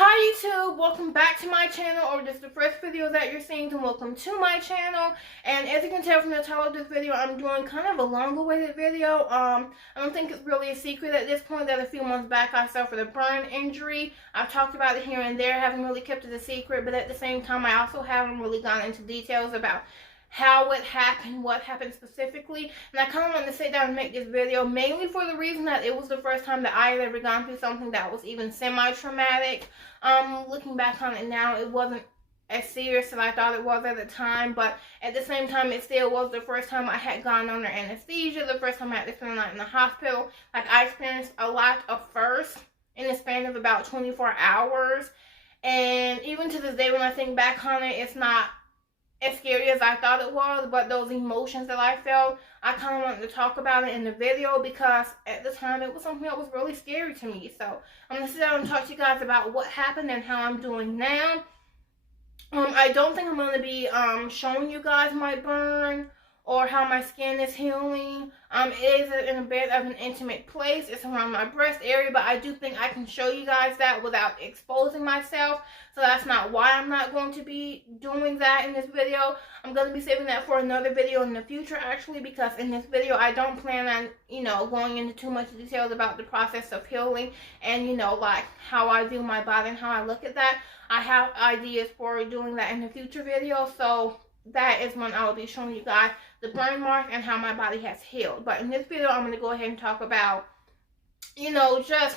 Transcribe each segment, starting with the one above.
Hi YouTube, welcome back to my channel, or this is the first video that you're seeing, then welcome to my channel. And as you can tell from the title of this video, I'm doing kind of a long-awaited video. I don't think it's really a secret at this point that a few months back I suffered a burn injury. I've talked about it here and there, haven't really kept it a secret, but at the same time I also haven't really gone into details about how it happened, what happened specifically. And I kind of wanted to sit down and make this video mainly for the reason that it was the first time that I had ever gone through something that was even semi-traumatic. Looking back on it now, it wasn't as serious as I thought it was at the time, but at the same time it still was the first time I had gone under anesthesia, the first time I had to spend the night in the hospital. Like, I experienced a lot of firsts in the span of about 24 hours, and even to this day when I think back on it, it's not as scary as I thought it was, but those emotions that I felt, I kind of wanted to talk about it in the video because at the time it was something that was really scary to me. So I'm going to sit down and talk to you guys about what happened and how I'm doing now. I don't think I'm going to be showing you guys my burn or how my skin is healing. It is in a bit of an intimate place. It's around my breast area, but I do think I can show you guys that without exposing myself. So that's not why I'm not going to be doing that in this video. I'm going to be saving that for another video in the future, actually, because in this video I don't plan on, going into too much details about the process of healing and, like how I view my body and how I look at that. I have ideas for doing that in the future video, so that is when I will be showing you guys the burn mark and how my body has healed. But in this video, I'm going to go ahead and talk about, just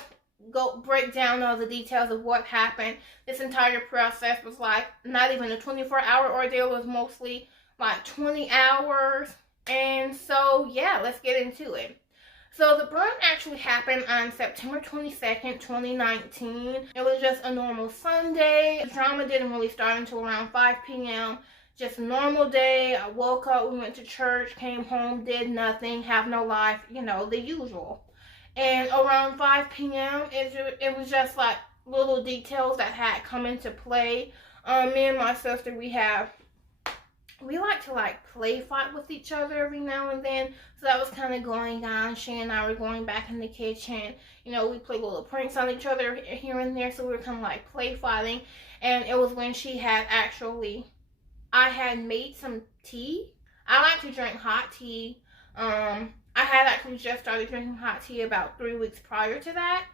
break down all the details of what happened. This entire process was like not even a 24-hour ordeal. It was mostly like 20 hours. And so, yeah, let's get into it. So the burn actually happened on September 22nd, 2019. It was just a normal Sunday. The drama didn't really start until around 5 p.m. Just a normal day. I woke up, we went to church, came home, did nothing, have no life, the usual. And around 5 p.m., it was just like little details that had come into play. Me and my sister, we like to play fight with each other every now and then. So that was kind of going on. She and I were going back in the kitchen. We played little pranks on each other here and there. So we were kind of play fighting. And it was when I had made some tea. I like to drink hot tea. I had actually just started drinking hot tea about 3 weeks prior to that.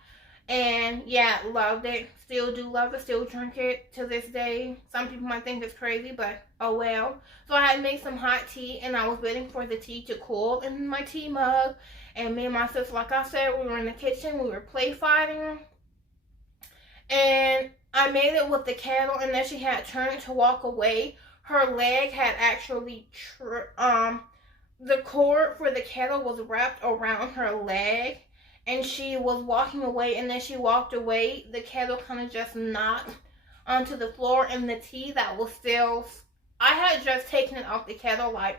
And yeah, loved it. Still do love it. Still drink it to this day. Some people might think it's crazy, but oh well. So I had made some hot tea and I was waiting for the tea to cool in my tea mug. And me and my sister, like I said, we were in the kitchen. We were play fighting. And I made it with the kettle, and then she had turned to walk away. Her leg had actually, the cord for the kettle was wrapped around her leg. And she was walking away, and then she walked away. The kettle kind of just knocked onto the floor, and the tea that was still, I had just taken it off the kettle like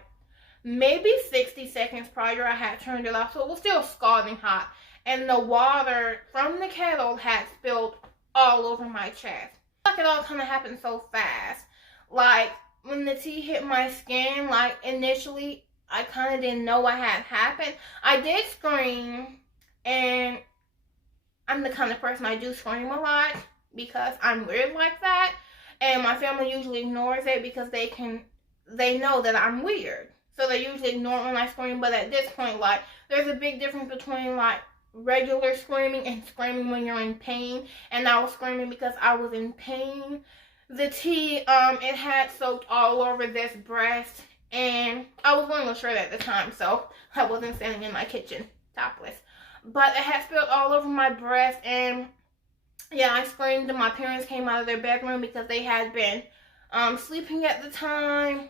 maybe 60 seconds prior. I had turned it off, so it was still scalding hot. And the water from the kettle had spilled all over my chest. Like, it all kind of happened so fast. Like, when the tea hit my skin, initially, I kind of didn't know what had happened. I did scream. And I'm the kind of person, I do scream a lot because I'm weird like that. And my family usually ignores it because they know that I'm weird. So they usually ignore it when I scream. But at this point, there's a big difference between, regular screaming and screaming when you're in pain. And I was screaming because I was in pain. The tea, it had soaked all over this breast. And I was wearing a shirt at the time, so I wasn't standing in my kitchen topless. But it had spilled all over my breast, and yeah, I screamed, and my parents came out of their bedroom because they had been sleeping at the time.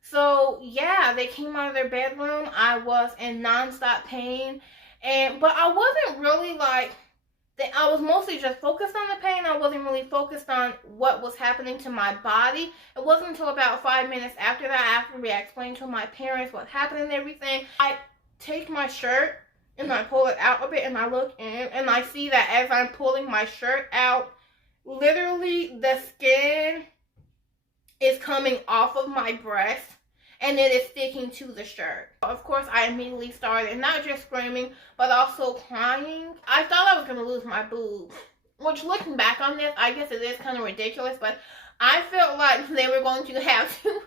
So yeah, they came out of their bedroom. I was in non-stop pain, but I wasn't really I was mostly just focused on the pain. I wasn't really focused on what was happening to my body. It wasn't until about 5 minutes after that, after we explained to my parents what happened and everything, I take my shirt and I pull it out a bit, and I look in, and I see that as I'm pulling my shirt out, literally the skin is coming off of my breast, and it is sticking to the shirt. Of course, I immediately started not just screaming, but also crying. I thought I was going to lose my boob. which looking back on this, I guess it is kind of ridiculous, but I felt like they were going to have to,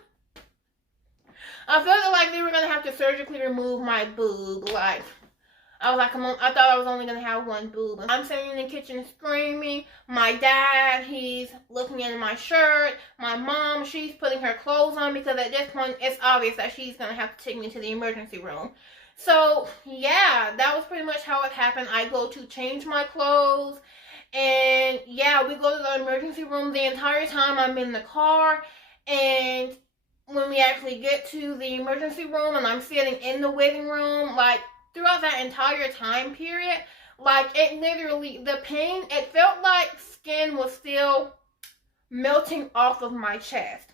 I felt like they were going to have to surgically remove my boob. Like, I was like, I thought I was only going to have one boob. I'm sitting in the kitchen screaming. My dad, he's looking into my shirt. My mom, she's putting her clothes on because at this point, it's obvious that she's going to have to take me to the emergency room. So, yeah, that was pretty much how it happened. I go to change my clothes. And, yeah, we go to the emergency room. The entire time I'm in the car. And when we actually get to the emergency room and I'm sitting in the waiting room, like, throughout that entire time period, like, it literally, the pain, it felt like skin was still melting off of my chest.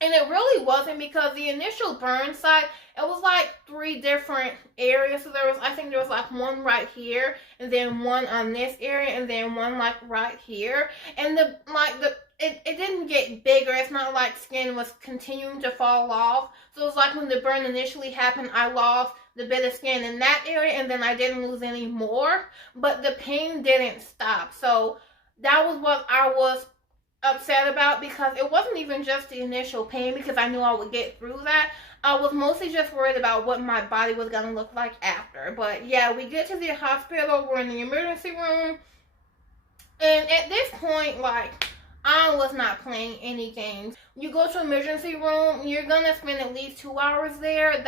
And it really wasn't, because the initial burn site, it was like 3 different areas. So I think there was like one right here, and then one on this area, and then one like right here. And it didn't get bigger. It's not like skin was continuing to fall off. So it was like when the burn initially happened, I lost the bit of skin in that area, and then I didn't lose any more. But the pain didn't stop. So that was what I was upset about, because it wasn't even just the initial pain, because I knew I would get through that. I was mostly just worried about what my body was going to look like after. But yeah, we get to the hospital, we're in the emergency room, and at this point, like, I was not playing any games. You go to emergency room, you're going to spend at least 2 hours there.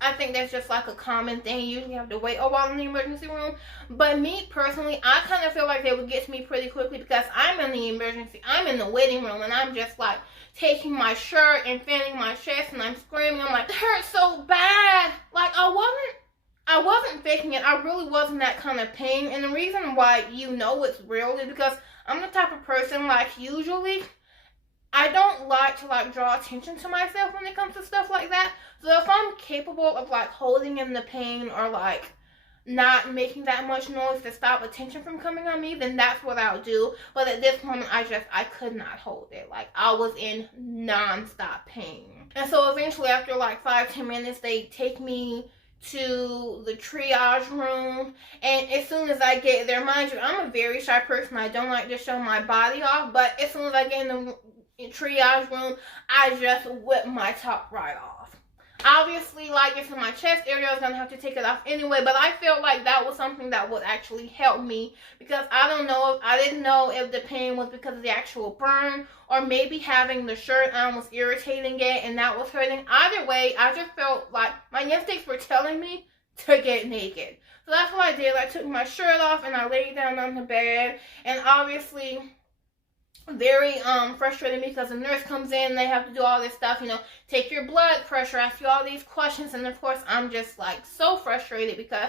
I think that's just like a common thing. You usually have to wait a while in the emergency room. But me personally, I kind of feel like they would get to me pretty quickly, because I'm in the waiting room, and I'm just like taking my shirt and fanning my chest, and I'm screaming. I'm like, it hurts so bad. Like, I wasn't faking it. I really wasn't that kind of pain. And the reason why you know it's real is because I'm the type of person, like, usually I don't like to, like, draw attention to myself when it comes to stuff like that. So if I'm capable of, like, holding in the pain, or, like, not making that much noise to stop attention from coming on me, then that's what I'll do. But at this moment, I could not hold it. Like, I was in non-stop pain. And so eventually, after, like, 5-10 minutes, they take me to the triage room. And as soon as I get there, mind you, I'm a very shy person. I don't like to show my body off. But as soon as I get in the triage room, I just whip my top right off. Obviously, like, it's in my chest area, I was going to have to take it off anyway, but I felt like that was something that would actually help me, because I didn't know if the pain was because of the actual burn, or maybe having the shirt on was irritating it, and that was hurting. Either way, I just felt like my instincts were telling me to get naked. So that's what I did. I took my shirt off, and I laid down on the bed, and obviously very frustrated because the nurse comes in, they have to do all this stuff, take your blood pressure, ask you all these questions, and of course I'm just like so frustrated because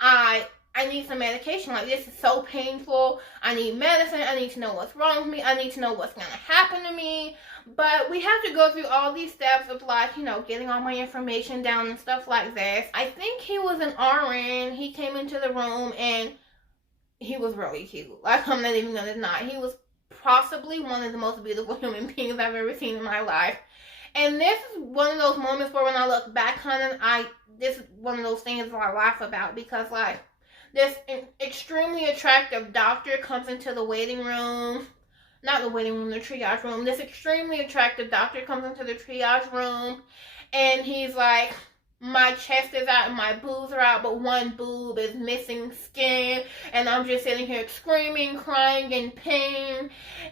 I need some medication. Like, this is so painful. I need medicine. I need to know what's wrong with me. I need to know what's going to happen to me. But we have to go through all these steps of, like, getting all my information down and stuff like this. I think he was an RN. He came into the room and he was really cute. Like, I'm not even going to deny. He was possibly one of the most beautiful human beings I've ever seen in my life. And this is one of those moments where when I look back on it, this is one of those things that I laugh about, because, like, this extremely attractive doctor comes into the waiting room. Not the waiting room, the triage room. This extremely attractive doctor comes into the triage room, and he's like, my chest is out and my boobs are out, but one boob is missing skin, and I'm just sitting here screaming, crying in pain.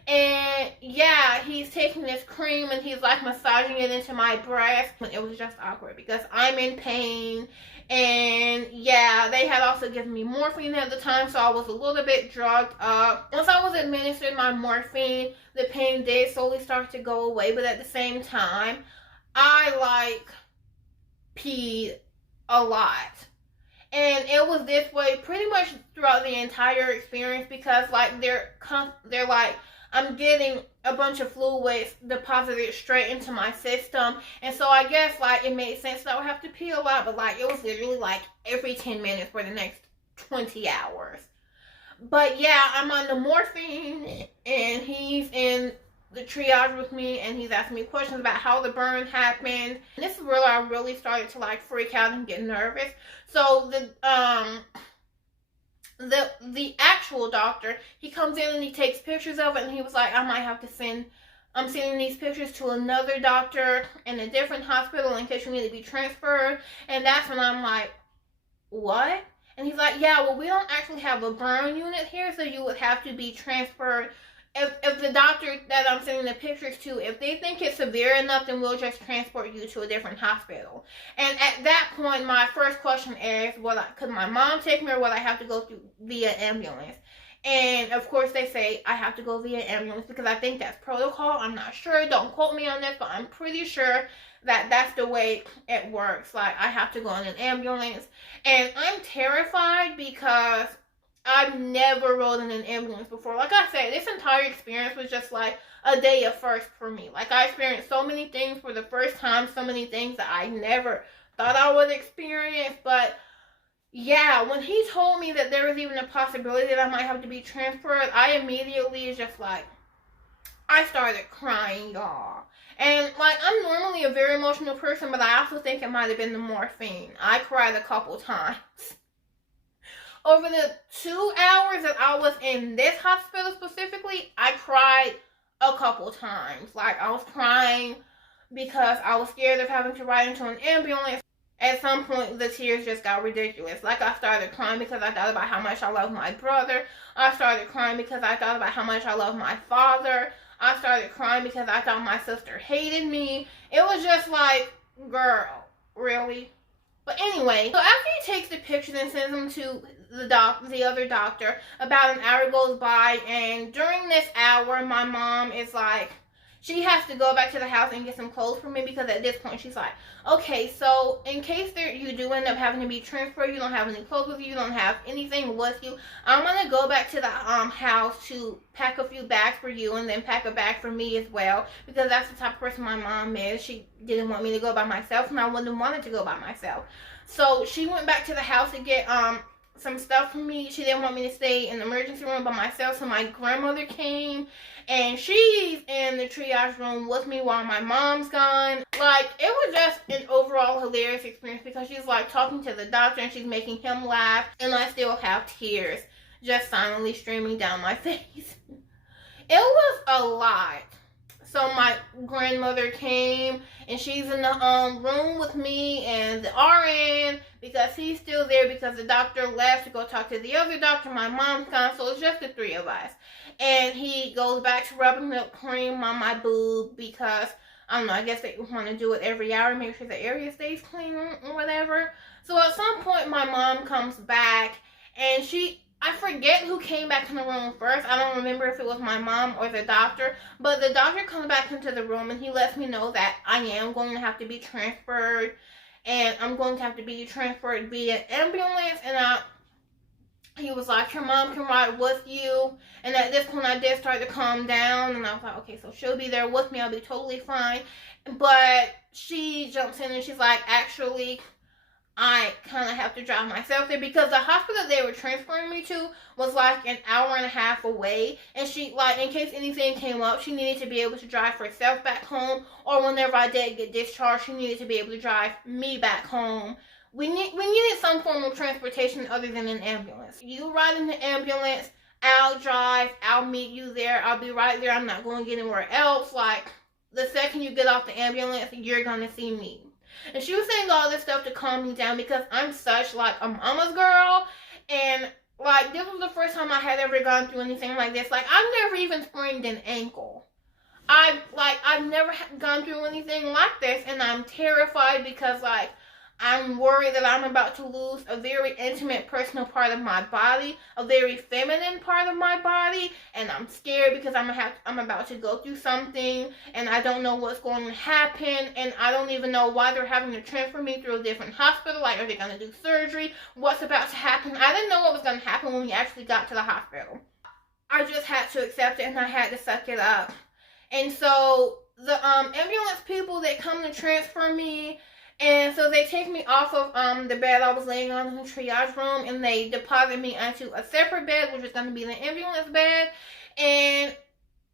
And yeah, he's taking this cream and he's like massaging it into my breast. It was just awkward because I'm in pain. And yeah, they had also given me morphine at the time, so I was a little bit drugged up. Once I was administered my morphine, the pain did slowly start to go away, but at the same time, I peed a lot. And it was this way pretty much throughout the entire experience, because they're like, I'm getting a bunch of fluids deposited straight into my system. And so I guess it made sense that I would have to pee a lot, but it was literally every 10 minutes for the next 20 hours. But yeah, I'm on the morphine and he's in the triage with me, and he's asking me questions about how the burn happened. And this is where I really started to freak out and get nervous. So the the actual doctor, he comes in and he takes pictures of it, and he was like, I might have to send, I'm sending these pictures to another doctor in a different hospital in case you need to be transferred. And that's when I'm like, what? And he's like, yeah, well, we don't actually have a burn unit here, so you would have to be transferred. If the doctor that I'm sending the pictures to, if they think it's severe enough, then we'll just transport you to a different hospital. And at that point, my first question is, could my mom take me, or would I have to go through via ambulance? And of course they say I have to go via ambulance because I think that's protocol. I'm not sure. Don't quote me on this, but I'm pretty sure that that's the way it works. Like, I have to go in an ambulance. And I'm terrified because I've never rode in an ambulance before. Like I said, this entire experience was just like a day of first for me. Like, I experienced so many things for the first time, so many things that I never thought I would experience. But yeah, when he told me that there was even a possibility that I might have to be transferred, I immediately just like, I started crying, y'all. And like, I'm normally a very emotional person, but I also think it might have been the morphine. I cried a couple times. Over the 2 hours that I was in this hospital specifically, I cried a couple times. Like, I was crying because I was scared of having to ride into an ambulance. At some point, the tears just got ridiculous. Like, I started crying because I thought about how much I love my brother. I started crying because I thought about how much I love my father. I started crying because I thought my sister hated me. It was just like, girl, really? But anyway, so after he takes the pictures and sends them to the other doctor, about an hour goes by, and during this hour, my mom is like, she has to go back to the house and get some clothes for me, because at this point she's like, okay, so in case you do end up having to be transferred, you don't have any clothes with you, you don't have anything with you, I'm going to go back to the house to pack a few bags for you, and then pack a bag for me as well, because that's the type of person my mom is. She didn't want me to go by myself, and I wouldn't have wanted to go by myself. So she went back to the house to get some stuff for me. She didn't want me to stay in the emergency room by myself, so my grandmother came, and she's in the triage room with me while my mom's gone. Like, it was just an overall hilarious experience, because she's like talking to the doctor and she's making him laugh, and I still have tears just silently streaming down my face. It was a lot. So my grandmother came, and she's in the room with me and the RN, because he's still there because the doctor left to go talk to the other doctor. My mom's gone, so it's just the three of us. And he goes back to rubbing the cream on my boob because, I don't know, I guess they want to do it every hour, make sure the area stays clean or whatever. So at some point, my mom comes back, and I forget who came back in the room first. I don't remember if it was my mom or the doctor. But the doctor comes back into the room, and he lets me know that I am going to have to be transferred. And I'm going to have to be transferred via ambulance. And he was like, your mom can ride with you. And at this point, I did start to calm down. And I was like, okay, so she'll be there with me. I'll be totally fine. But she jumps in and she's like, actually, I kind of have to drive myself there, because the hospital they were transferring me to was like an hour and a half away, and she, like, in case anything came up, she needed to be able to drive herself back home, or whenever I did get discharged, she needed to be able to drive me back home. We needed some form of transportation other than an ambulance. You ride in the ambulance, I'll drive, I'll meet you there, I'll be right there, I'm not going anywhere else. Like, the second you get off the ambulance, you're going to see me. And she was saying all this stuff to calm me down, because I'm such like a mama's girl, and like, this was the first time I had ever gone through anything like this. Like, I've never even sprained an ankle. I've never gone through anything like this, and I'm terrified because, like, I'm worried that I'm about to lose a very intimate, personal part of my body, a very feminine part of my body, and I'm scared because I'm about to go through something, and I don't know what's going to happen, and I don't even know why they're having to transfer me through a different hospital. Like, are they going to do surgery? What's about to happen? I didn't know what was going to happen when we actually got to the hospital. I just had to accept it, and I had to suck it up. And so the ambulance people, they come to transfer me. And so they take me off of the bed I was laying on in the triage room, and they deposit me onto a separate bed, which is going to be the ambulance bed. And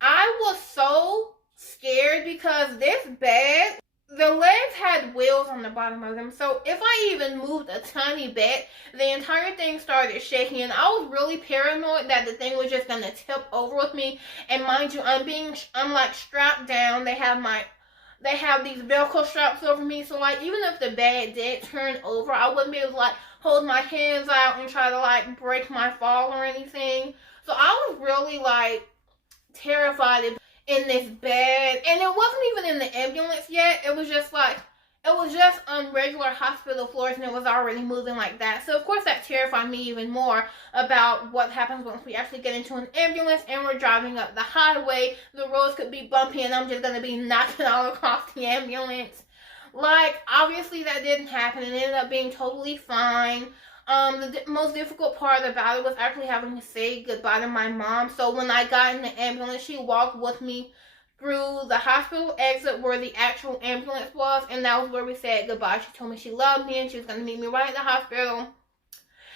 I was so scared because this bed the legs had wheels on the bottom of them, so if I even moved a tiny bit, the entire thing started shaking, and I was really paranoid that the thing was just gonna tip over with me. And mind you, I'm like strapped down. They have these Velcro straps over me, so like even if the bed did turn over, I wouldn't be able to like hold my hands out and try to like break my fall or anything. So I was really like terrified in this bed, and it wasn't even in the ambulance yet. It was just on regular hospital floors, and it was already moving like that. So of course that terrified me even more about what happens once we actually get into an ambulance and we're driving up the highway. The roads could be bumpy and I'm just gonna be knocking all across the ambulance. Like, obviously that didn't happen, and it ended up being totally fine. The most difficult part about it was actually having to say goodbye to my mom. So when I got in the ambulance, she walked with me through the hospital exit where the actual ambulance was, and that was where we said goodbye. She told me she loved me and she was going to meet me right at the hospital.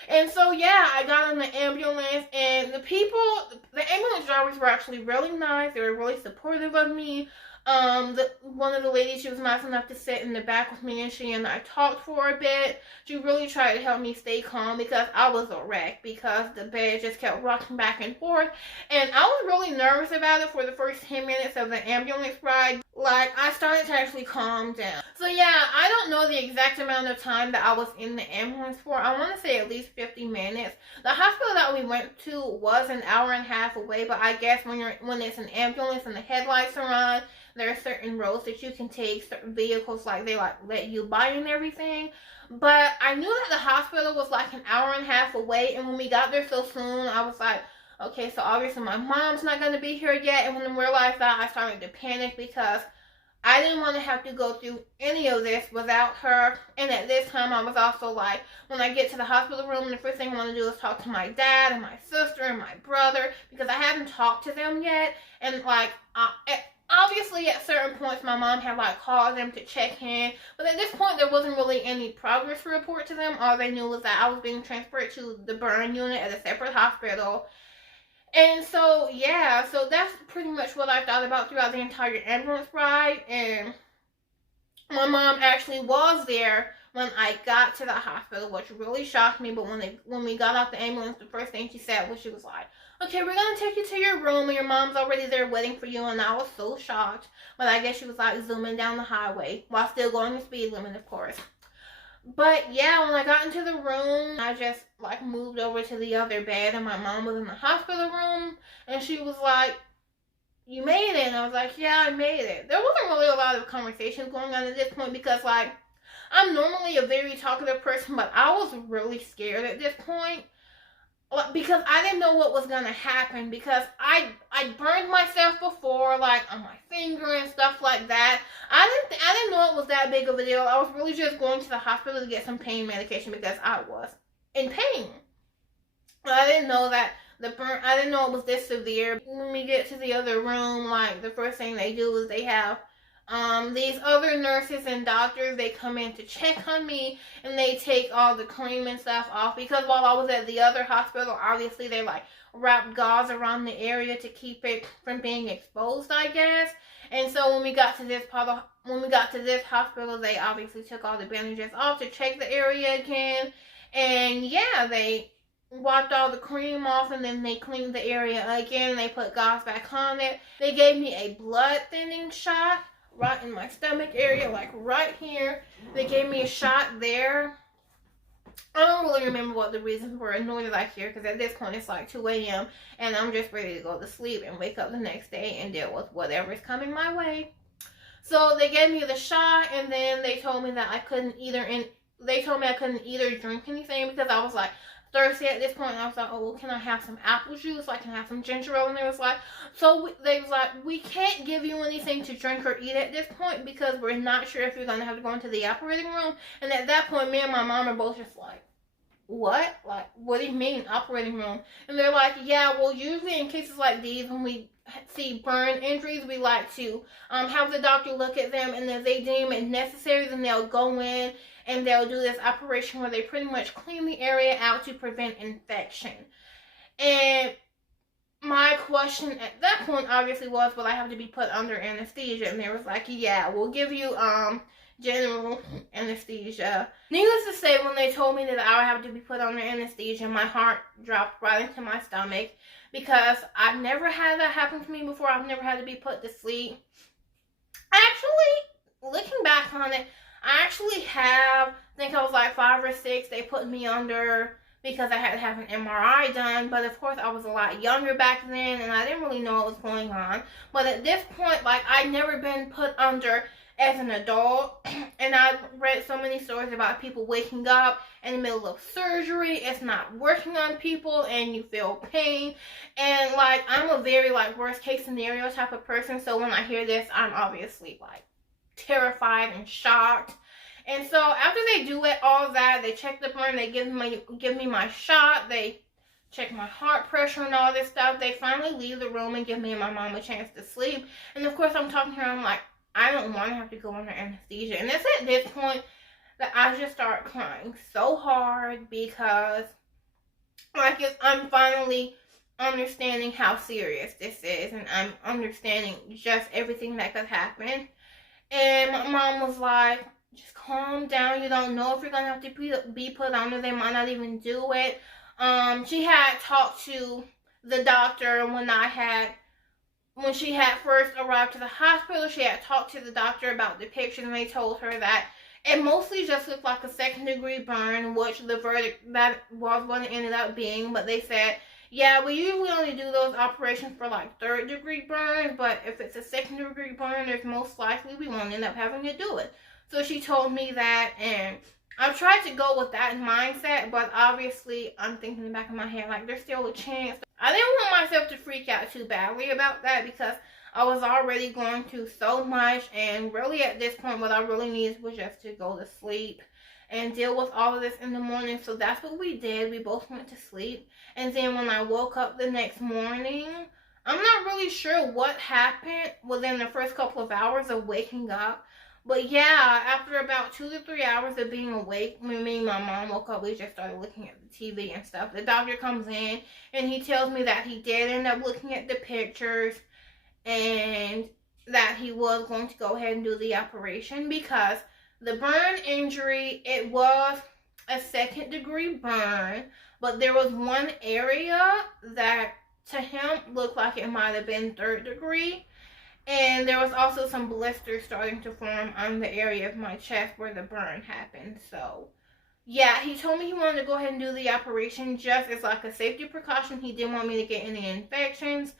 And so, yeah, I got on the ambulance, and the ambulance drivers were actually really nice. They were really supportive of me. One of the ladies, she was nice enough to sit in the back with me, and she and I talked for a bit. She really tried to help me stay calm because I was a wreck, because the bed just kept rocking back and forth. And I was really nervous about it for the first 10 minutes of the ambulance ride. Like, I started to actually calm down. So yeah, I don't know the exact amount of time that I was in the ambulance for. I want to say at least 50 minutes. The hospital that we went to was an hour and a half away, but I guess when it's an ambulance and the headlights are on, there are certain roads that you can take, certain vehicles, like they like let you by and everything. But I knew that the hospital was like an hour and a half away, and when we got there so soon, I was like, okay, so obviously my mom's not going to be here yet. And when I realized that, I started to panic because I didn't want to have to go through any of this without her. And at this time, I was also like, when I get to the hospital room, the first thing I want to do is talk to my dad and my sister and my brother, because I haven't talked to them yet. And like, obviously at certain points my mom had like called them to check in, but at this point there wasn't really any progress to report to them. All they knew was that I was being transferred to the burn unit at a separate hospital. And so, yeah, so that's pretty much what I thought about throughout the entire ambulance ride. And my mom actually was there when I got to the hospital, which really shocked me. But when we got off the ambulance, the first thing she said was, she was like, okay, we're going to take you to your room, and your mom's already there waiting for you. And I was so shocked. But I guess she was like zooming down the highway while still going the speed limit, of course. But yeah, when I got into the room, I just like moved over to the other bed, and my mom was in the hospital room, and she was like, you made it. And I was like, yeah, I made it. There wasn't really a lot of conversations going on at this point, because like, I'm normally a very talkative person, but I was really scared at this point, because I didn't know what was gonna happen, because I burned myself before, like on my finger and stuff like that. I didn't know it was that big of a deal. I was really just going to the hospital to get some pain medication because I was in pain. I didn't know that I didn't know it was this severe. When we get to the other room, like the first thing they do is they have these other nurses and doctors, they come in to check on me, and they take all the cream and stuff off, because while I was at the other hospital, obviously they like wrapped gauze around the area to keep it from being exposed, I guess. And so when we got to this hospital, they obviously took all the bandages off to check the area again. And yeah, they wiped all the cream off, and then they cleaned the area again. They put gauze back on it. They gave me a blood thinning shot right in my stomach area, like right here. They gave me a shot there. I don't really remember what the reasons were, nor did I care, because at this point it's like 2 a.m. and I'm just ready to go to sleep and wake up the next day and deal with whatever's coming my way. So they gave me the shot, and then they told me that I couldn't either drink anything, because I was like thirsty at this point. And I was like, oh, well, can I have some apple juice? Like, can I have some ginger ale? And they was like, we can't give you anything to drink or eat at this point, because we're not sure if you're going to have to go into the operating room. And at that point, me and my mom are both just like, what? Like, what do you mean operating room? And they're like, yeah, well, usually in cases like these, when we see burn injuries, we like to have the doctor look at them, and if they deem it necessary, then they'll go in and they'll do this operation where they pretty much clean the area out to prevent infection. And my question at that point obviously was, will I have to be put under anesthesia? And they was like, yeah, we'll give you general anesthesia. Needless to say, when they told me that I would have to be put under anesthesia, my heart dropped right into my stomach, because I've never had that happen to me before. I've never had to be put to sleep. Actually, looking back on it, I actually have, I think I was like 5 or 6, they put me under because I had to have an MRI done, but of course I was a lot younger back then and I didn't really know what was going on. But at this point, like, I'd never been put under as an adult, and I've read so many stories about people waking up in the middle of surgery, it's not working on people, and you feel pain, and like, I'm a very like worst case scenario type of person, so when I hear this, I'm obviously like terrified and shocked. And so after they do it, all that, they check the burn, they give me my shot, they check my heart pressure and all this stuff. They finally leave the room and give me and my mom a chance to sleep. And of course, I'm talking to her, I'm like, I don't want to have to go under anesthesia. And it's at this point that I just start crying so hard, because like, I'm finally understanding how serious this is, and I'm understanding just everything that could happen. And my mom was like, just calm down. You don't know if you're going to have to be put under. They might not even do it. She had talked to the doctor when she had first arrived to the hospital. She had talked to the doctor about the pictures, and they told her that it mostly just looked like a 2nd-degree burn, which the verdict, that was what it ended up being. But they said, yeah, we usually only do those operations for like 3rd-degree burns, but if it's a 2nd-degree burn, there's most likely we won't end up having to do it. So she told me that, and I tried to go with that mindset, but obviously I'm thinking in the back of my head, like, there's still a chance. I didn't want myself to freak out too badly about that, because I was already going through so much, and really at this point what I really needed was just to go to sleep and deal with all of this in the morning. So that's what we did. We both went to sleep, and then when I woke up the next morning, I'm not really sure what happened within the first couple of hours of waking up. But yeah, after about 2 to 3 hours of being awake, when me and my mom woke up, we just started looking at the TV and stuff. The doctor comes in, and he tells me that he did end up looking at the pictures, and that he was going to go ahead and do the operation, because the burn injury, it was a 2nd-degree burn, but there was one area that to him looked like it might have been 3rd degree. And there was also some blisters starting to form on the area of my chest where the burn happened. So yeah, he told me he wanted to go ahead and do the operation just as like a safety precaution. He didn't want me to get any infections.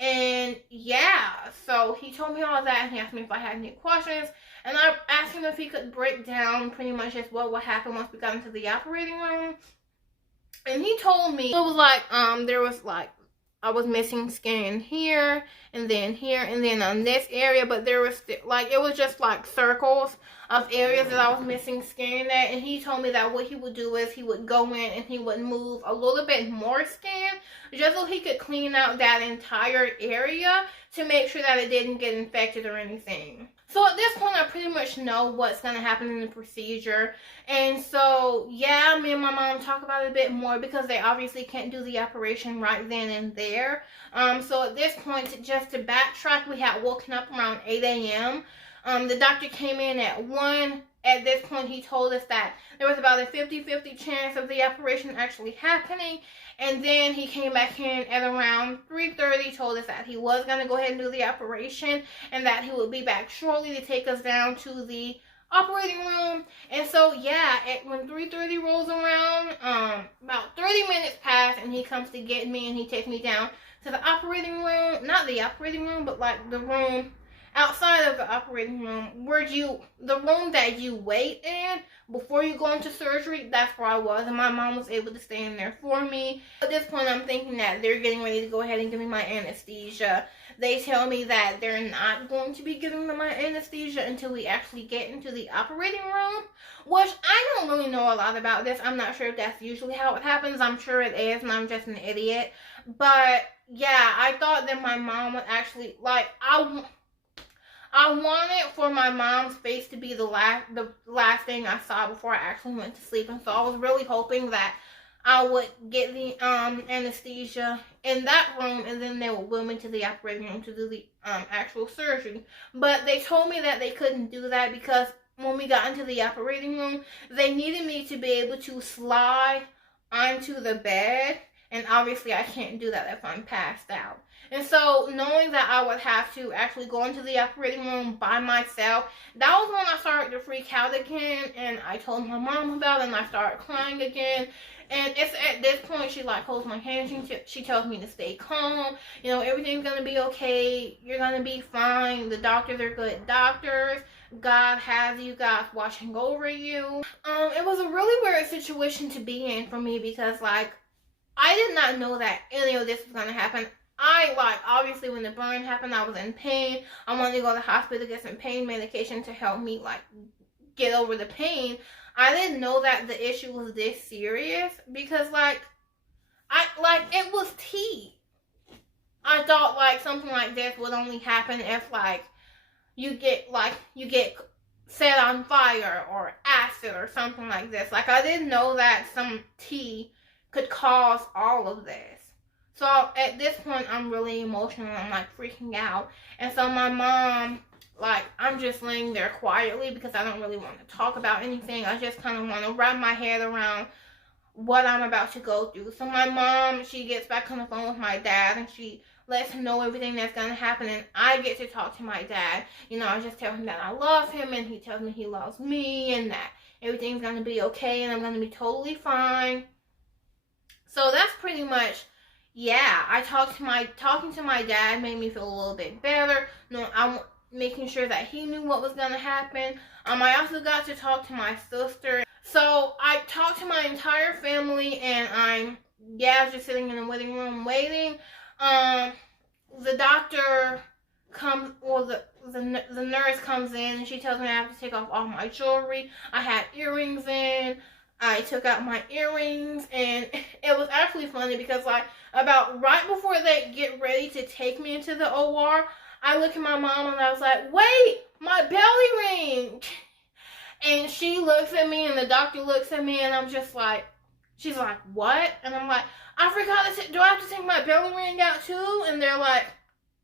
And yeah, so he told me all that, and he asked me if I had any questions. And I asked him if he could break down pretty much just what would happen once we got into the operating room. And he told me it was like, there was like, I was missing skin here, and then on this area, but there was like, it was just like circles of areas that I was missing skin at. And he told me that what he would do is he would go in and he would move a little bit more skin, just so he could clean out that entire area to make sure that it didn't get infected or anything. So at this point, I pretty much know what's going to happen in the procedure. And so, yeah, me and my mom talk about it a bit more, because they obviously can't do the operation right then and there. So at this point, just to backtrack, we had woken up around 8 a.m. The doctor came in at 1. At this point, he told us that there was about a 50-50 chance of the operation actually happening. And then he came back in at around 3:30, told us that he was going to go ahead and do the operation, and that he would be back shortly to take us down to the operating room. And so, yeah, when 3:30 rolls around, about 30 minutes pass, and he comes to get me, and he takes me down to the operating room. Not the operating room, but like the room outside of the operating room, the room that you wait in before you go into surgery. That's where I was, and my mom was able to stay in there for me. At this point, I'm thinking that they're getting ready to go ahead and give me my anesthesia. They tell me that they're not going to be giving me my anesthesia until we actually get into the operating room, which I don't really know a lot about this. I'm not sure if that's usually how it happens. I'm sure it is, and I'm just an idiot. But yeah, I thought that my mom would actually, like, I wanted for my mom's face to be the last thing I saw before I actually went to sleep. And so I was really hoping that I would get the anesthesia in that room, and then they would wheel me to the operating room to do the actual surgery. But they told me that they couldn't do that because when we got into the operating room, they needed me to be able to slide onto the bed, and obviously I can't do that if I'm passed out. And so knowing that I would have to actually go into the operating room by myself, that was when I started to freak out again, and I told my mom about it, and I started crying again. And it's at this point she like holds my hand. She tells me to stay calm. You know, everything's gonna be okay. You're gonna be fine. The doctors are good doctors. God has you guys watching over you. It was a really weird situation to be in for me because like I did not know that any of this was gonna happen. Obviously when the burn happened, I was in pain. I wanted to go to the hospital to get some pain medication to help me like get over the pain. I didn't know that the issue was this serious because it was tea. I thought like something like this would only happen if like you get set on fire or acid or something like this. Like I didn't know that some tea could cause all of this. So at this point I'm really emotional. I'm like freaking out. And so my mom, like, I'm just laying there quietly because I don't really want to talk about anything. I just kind of want to wrap my head around what I'm about to go through. So my mom, she gets back on the phone with my dad and she lets him know everything that's going to happen. And I get to talk to my dad. You know, I just tell him that I love him and he tells me he loves me and that everything's going to be okay and I'm going to be totally fine. So that's pretty much, yeah, talking to my dad made me feel a little bit better. No, I'm making sure that he knew what was going to happen. I also got to talk to my sister. So I talked to my entire family and I'm just sitting in the waiting room waiting. The doctor comes, or the nurse comes in and she tells me I have to take off all my jewelry. I had earrings in. I took out my earrings and it was actually funny because like about right before they get ready to take me into the OR, I look at my mom and I was like, wait, my belly ring. And she looks at me and the doctor looks at me and I'm just like, she's like, what? And I'm like, I forgot to do I have to take my belly ring out too? And they're like,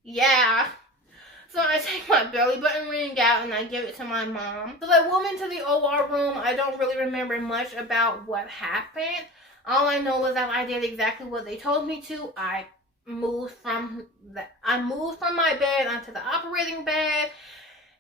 yeah. So I take my belly button ring out and I give it to my mom. So I went into the OR room. I don't really remember much about what happened. All I know was that I did exactly what they told me to. I moved from my bed onto the operating bed.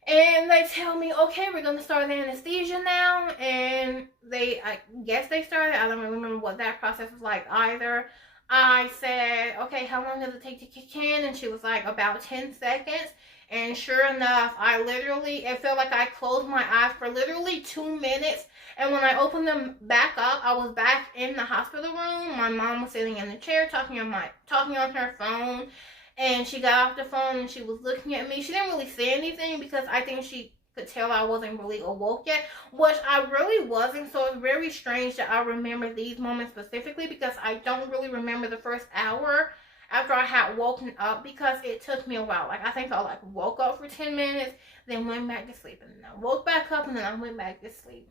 And they tell me, okay, we're going to start the anesthesia now. And I guess they started. I don't really remember what that process was like either. I said, okay, how long does it take to kick in? And she was like, about 10 seconds. And sure enough, it felt like I closed my eyes for literally 2 minutes. And when I opened them back up, I was back in the hospital room. My mom was sitting in the chair talking on her phone. And she got off the phone and she was looking at me. She didn't really say anything because I think she could tell I wasn't really awoke yet, which I really wasn't. So it's very strange that I remember these moments specifically because I don't really remember the first hour after I had woken up because it took me a while. Like I think I woke up for 10 minutes, then went back to sleep, and then I woke back up and then I went back to sleep.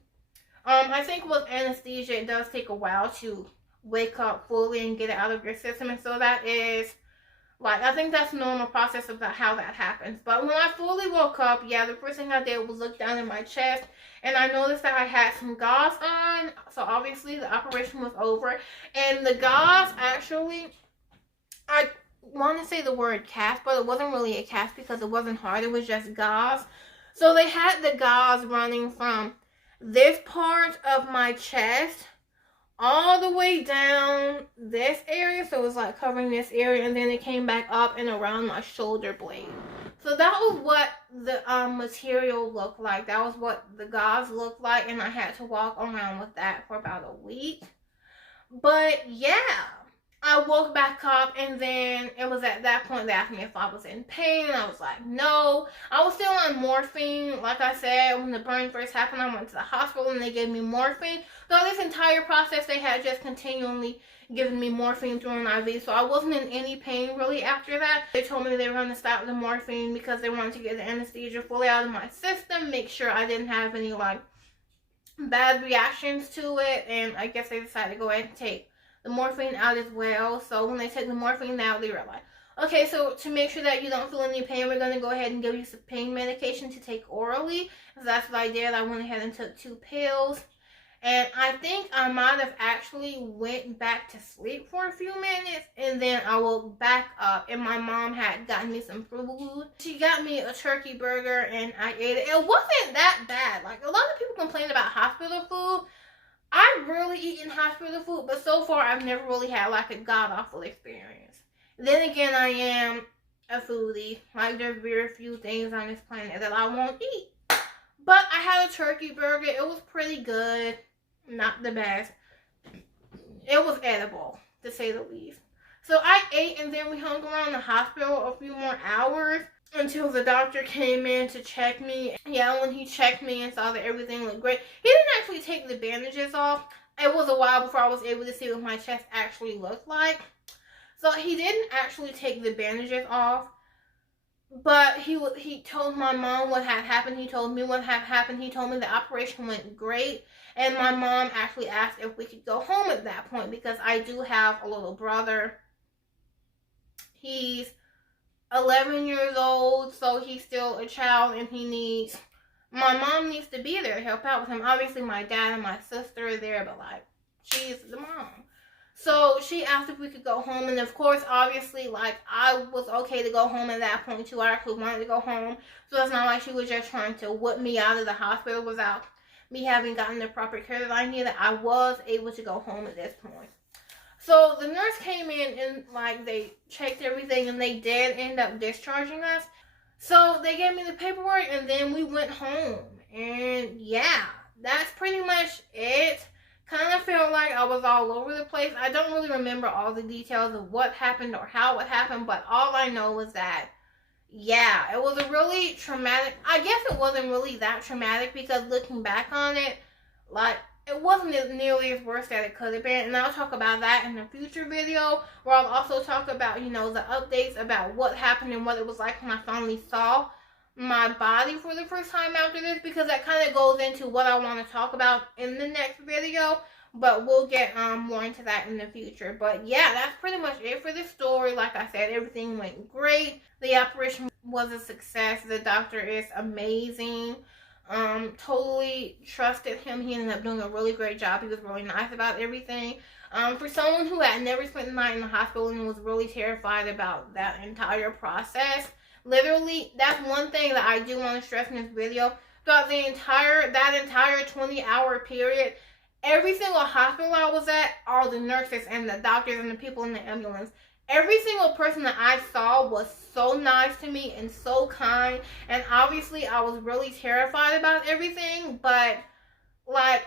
I think with anesthesia, it does take a while to wake up fully and get it out of your system, and so that is I think that's a normal process of how that happens. But when I fully woke up, the first thing I did was look down in my chest. And I noticed that I had some gauze on. So obviously the operation was over. And the gauze actually, I want to say the word cast, but it wasn't really a cast because it wasn't hard. It was just gauze. So they had the gauze running from this part of my chest all the way down this area, so it was covering this area, and then it came back up and around my shoulder blade. So that was what the material looked like. That was what the gauze looked like, and I had to walk around with that for about a week. But yeah, I woke back up, and then it was at that point they asked me if I was in pain. I was like, no. I was still on morphine. Like I said, when the burn first happened, I went to the hospital, and they gave me morphine. So this entire process, they had just continually given me morphine through an IV. So I wasn't in any pain, really, after that. They told me they were going to stop the morphine because they wanted to get the anesthesia fully out of my system, make sure I didn't have any, bad reactions to it. And I guess they decided to go ahead and take the morphine out as well. So when they take the morphine out, they were like, okay, so to make sure that you don't feel any pain, we're going to go ahead and give you some pain medication to take orally. So that's what I did. I went ahead and took 2 pills. And I think I might have actually went back to sleep for a few minutes, and then I woke back up, and my mom had gotten me some food. She got me a turkey burger, and I ate it. It wasn't that bad. Like, a lot of people complain about hospital food. I've rarely eaten hospital food, but so far I've never really had like a god-awful experience. Then again, I am a foodie. Like, there's very few things on this planet that I won't eat. But I had a turkey burger. It was pretty good. Not the best. It was edible, to say the least. So I ate, and then we hung around the hospital a few more hours until the doctor came in to check me. Yeah, when he checked me and saw that everything looked great, he didn't actually take the bandages off. It was a while before I was able to see what my chest actually looked like. So he didn't actually take the bandages off. But he told my mom what had happened. He told me what had happened. He told me the operation went great. And my mom actually asked if we could go home at that point, because I do have a little brother. He's 11 years old, so he's still a child, and my mom needs to be there to help out with him. Obviously, my dad and my sister are there, but like, she's the mom. So she asked if we could go home, and of course, obviously, like, I was okay to go home at that point too. I actually wanted to go home, so it's not like she was just trying to whip me out of the hospital without me having gotten the proper care that I needed. I was able to go home at this point. So the nurse came in and like they checked everything, and they did end up discharging us. So they gave me the paperwork, and then we went home. And yeah, that's pretty much it. Kind of felt like I was all over the place. I don't really remember all the details of what happened or how it happened, but all I know was that, yeah, it was a really traumatic, I guess it wasn't really that traumatic, because looking back on it, like, it wasn't as nearly as worse as it could have been. And I'll talk about that in a future video, where I'll also talk about, you know, the updates about what happened and what it was like when I finally saw my body for the first time after this, because that kind of goes into what I want to talk about in the next video. But we'll get more into that in the future. But yeah, that's pretty much it for this story. Like I said, everything went great. The operation was a success. The doctor is amazing. Totally trusted him. He ended up doing a really great job. He was really nice about everything. For someone who had never spent the night in the hospital and was really terrified about that entire process, literally, that's one thing that I do want to stress in this video. Throughout that entire 20-hour period, every single hospital I was at, all the nurses and the doctors and the people in the ambulance, every single person that I saw was so nice to me and so kind. And obviously, I was really terrified about everything, but like,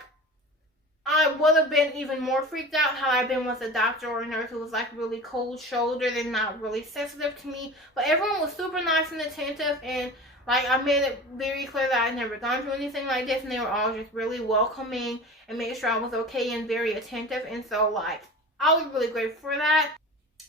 I would have been even more freaked out had I been with a doctor or a nurse who was like really cold-shouldered and not really sensitive to me. But everyone was super nice and attentive, and like, I made it very clear that I'd never gone through anything like this, and they were all just really welcoming and made sure I was okay and very attentive. And so, like, I was really grateful for that.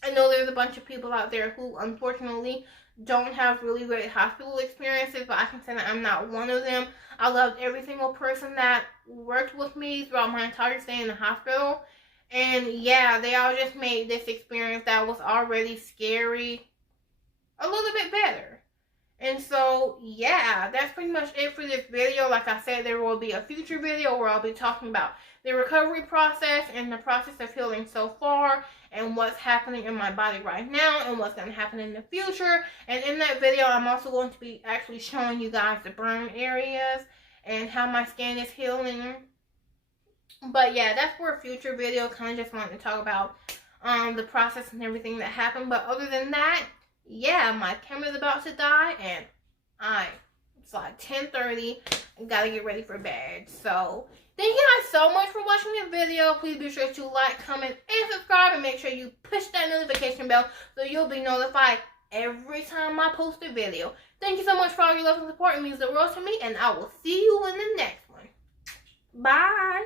I know there's a bunch of people out there who, unfortunately, don't have really great hospital experiences, but I can say that I'm not one of them. I loved every single person that worked with me throughout my entire stay in the hospital. And yeah, they all just made this experience that was already scary a little bit better. And so, yeah, that's pretty much it for this video. Like I said, there will be a future video where I'll be talking about the recovery process and the process of healing so far, and what's happening in my body right now, and what's going to happen in the future. And in that video, I'm also going to be actually showing you guys the burn areas and how my skin is healing. But yeah, that's for a future video. Kind of just wanted to talk about the process and everything that happened. But other than that, yeah, my camera's about to die, and it's like 10:30, and gotta get ready for bed. So thank you guys so much for watching this video. Please be sure to like, comment, and subscribe, and make sure you push that notification bell so you'll be notified every time I post a video. Thank you so much for all your love and support. It means the world to me, and I will see you in the next one. Bye.